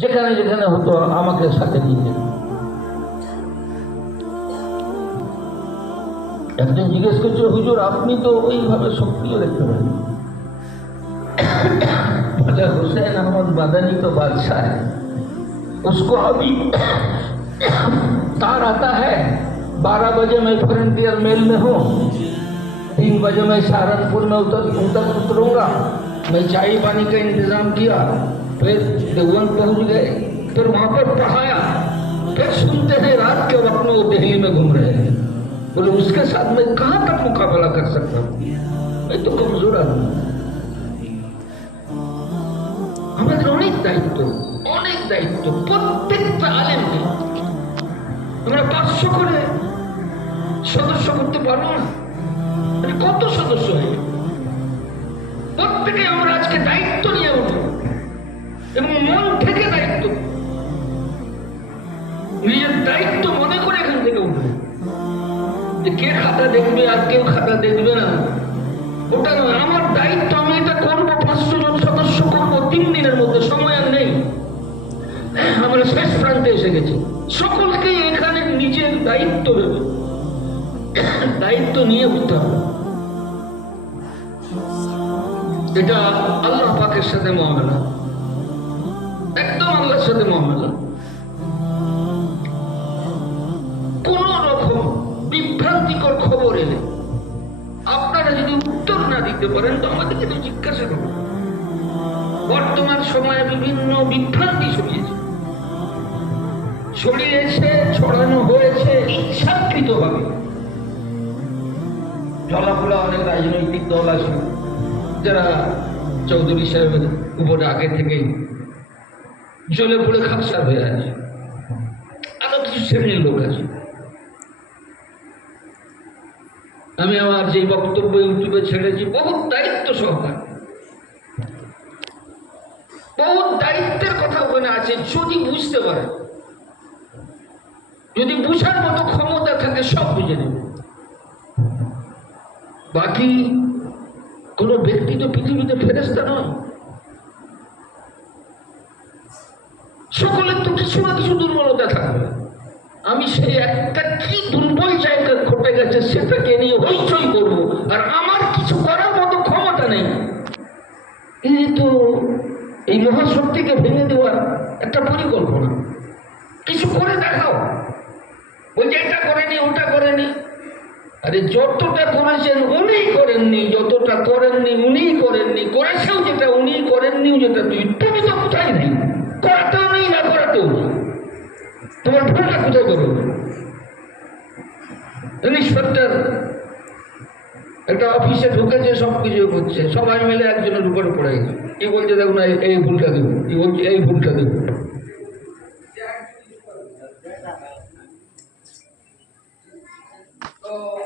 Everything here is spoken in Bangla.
যেখানে যেখানে হতো আমাকে সাথে নিয়ে যেত। একজন জিজ্ঞেস করছে, হুজুর আপনি তো ওইভাবে সক্রিয় দেখতে পারেন। बोले हुसैन अहमद मदनी तो बादशाह है, उसको अभी तार आता है 12 बजे मैं फ्रंटियर मेल में हूँ, 3 बजे मैं सहारनपुर में उतरूंगा। मैं चाय पानी का इंतजाम किया, फिर देवबंद पहुंच गए, फिर वहां पर पढ़ाया, फिर सुनते हैं रात के वक्त में वो दिल्ली में घूम रहे हैं। बोले उसके साथ मैं कहां तक मुकाबला कर सकता हूँ, मैं तो कमजोर आदमी। আমাদের অনেক দায়িত্ব, অনেক দায়িত্ব প্রত্যেকটা আলেমকে। আমরা 500 করে সদস্য করতে পারবো না, কত সদস্য হয়ে প্রত্যেকে আমরা আজকে দায়িত্ব নিয়ে উঠব এবং মন থেকে দায়িত্ব, নিজের দায়িত্ব মনে করে এখান থেকে উঠবো। যে কে খাতা দেখবে আর কেউ খাতা দেখবে না ওটা নয়, আমার দায়িত্ব, আমি এটা করবো। 500 জন সদস্য করবো 3 দিনের মধ্যে, সময় আর নেই, আমরা শেষ প্রান্তে এসে গেছি। সকলকে এখানে নিজের দায়িত্ব দেবে, দায়িত্ব নিয়ে উঠতে হবে। এটা আল্লাহ পাকের সাথে মুআমালা, একদম আল্লাহর সাথে মুআমালা। কোন রকম বিভ্রান্তিকর খবর এলে আপনারা যদি উত্তর না দিতে পারেন তো আমাদেরকে তো জিজ্ঞাসা করুন। বর্তমান সময়ে বিভিন্ন বিভ্রান্তি ছড়িয়েছে, ছড়ানো হয়েছে ইচ্ছাকৃত ভাবে। ঝলাফোলা অনেক রাজনৈতিক দল আছে যারা চৌধুরী সাহেবের উপরে আগে থেকেই জ্বলে পড়ে খাপসা হয়ে আছে, আরো কিছু শ্রেণীর লোক আছে। আমি আমার যে বক্তব্য ইউটিউবে ছেড়েছি বহুত দায়িত্ব সহকারে, বহুত দায়িত্বের কথা ওখানে আছে। যদি বুঝতে পারে, যদি বুঝার মতো ক্ষমতা থাকে সব বুঝে নেবে। বাকি কোন ব্যক্তি তো পৃথিবীতে ফেরেশতা নয়, সকলের তো কিছু না কিছু দুর্বলতা থাকবে। আমি সেই একটা কি দুর্বল জায়গা ঘটে গেছে সেটাকে নিয়ে হইচই করবো, আর আমার কিছু করার মতো ক্ষমতা নেই। এই তো এই মহাশক্তিকে ভেঙে দেওয়ার একটা পরিকল্পনা। কিছু করে দেখাও, ওই যে এটা করেনি ওটা করেনি। আরে যতটা করেছেন উনি করেননি, যতটা করেননি উনি করেননি, করেছেও যেটা উনি করেননি যেটা তুমি তো কোথায় নেই, করাতেও নেই না করাতেও নেই। তোমার ভুলটা কোথায় করো? ইন্সপেক্টর একটা অফিসে ঢুকেছে, সবকিছু করছে, সবাই মিলে একজনের উপরে পড়ে গেছে। কি বলছে দেখুন, এই ভুলটা দেবো, কি বলছে এই ভুলটা দেবো। Oh.